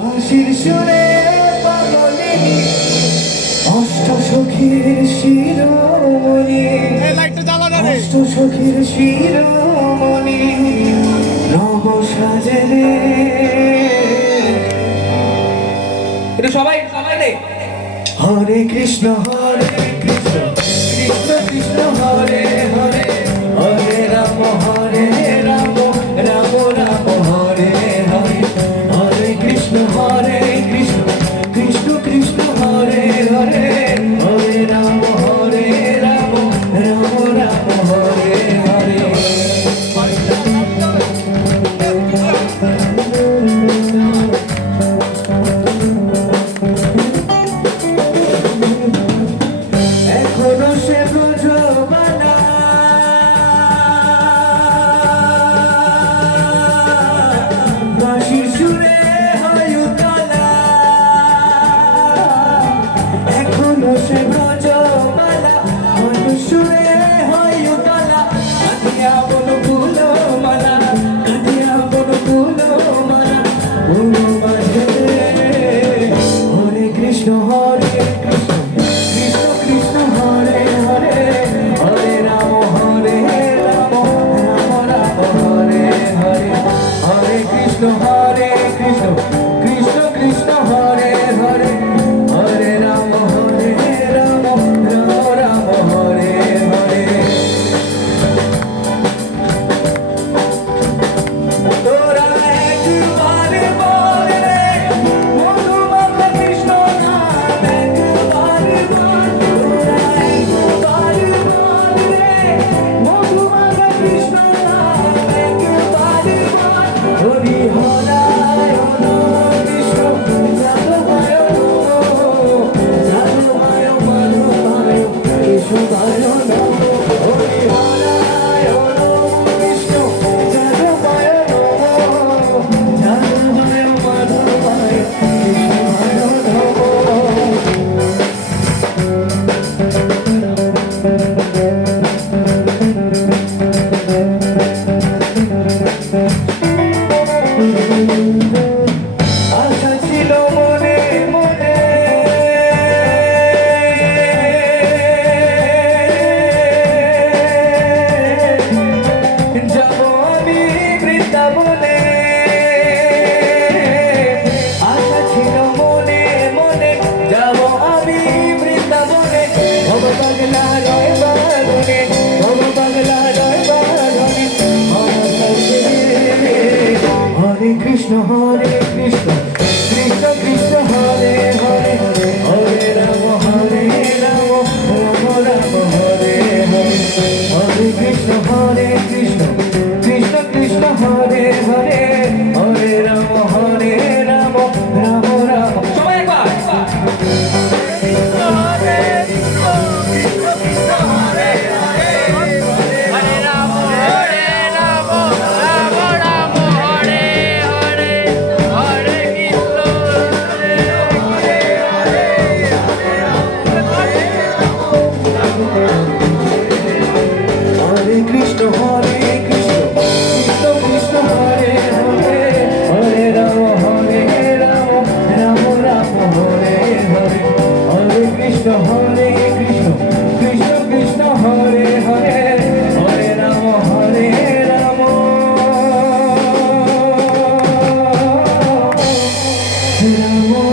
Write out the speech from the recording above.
হাসির সুরে পাগলিনী অষ্ট সখীর শিরোমণি অষ্ট সখীর শিরোমণি নব সাজেনে এটা সবাই সবাই হরে কৃষ্ণ কৃষ্ণ কৃষ্ণ হরে হরে হরে রাম রাম রাম হরে হরে হরে কৃষ্ণ কৃষ্ণ কৃষ্ণ হরে হরে হরে রাম রাম রাম হরে হরে এখনো সে ব্রজবালা বাঁশির সুরে হয় উতলা এখনো সে ব্রজবালা বাঁশির সুরে হয় উতলা কাটিয়া বলো ফুলো মালা কাটিয়া বলো ফুলো মালা ফুলো মাঝে হরে কৃষ্ণ কৃষ্ণ কৃষ্ণ কৃষ্ণ হরে হরে হরে রাম রাম রাম হরে হরে হরে কৃষ্ণ কৃষ্ণ কৃষ্ণ কৃষ্ণ হরে হরে হরে রাম রাম রাম হরে হরে তোরা একবার বল রে মধুমাখা কৃষ্ণ নাম একবার বল তোরা একবার বল রে মধুমাখা কৃষ্ণ নাম একবার বল হরি হরায় নমঃ কৃষ্ণ যাদবায় নমঃ যাদবায় মাধবায় কৃষ্ণায় নমঃ হরি হরায় নমঃ কৃষ্ণ যাদবায় নমঃ যাদবায় মাধবায় কৃষ্ণায় নমঃ আশা ছিল মনে মনে যাব আমি বৃন্দাবনে আশা ছিল মনে মনে যাব আমি বৃন্দাবনে ভব পাগলা রয় বারণে ভব পাগলা রয় বারণে হরে কৃষ্ণ কৃষ্ণ কৃষ্ণ কৃষ্ণ হরে হরে হরে রাম রাম রাম হরে হরে হরে কৃষ্ণ কৃষ্ণ কৃষ্ণ কৃষ্ণ হরে হরে হরে রাম রাম রাম সবাই একবার হরে কৃষ্ণ কৃষ্ণ কৃষ্ণ কৃষ্ণ হরে হরে হরে রাম রাম রাম হরে হরে হরে কৃষ্ণ কৃষ্ণ কৃষ্ণ কৃষ্ণ হরে হরে হরে রাম রাম রাম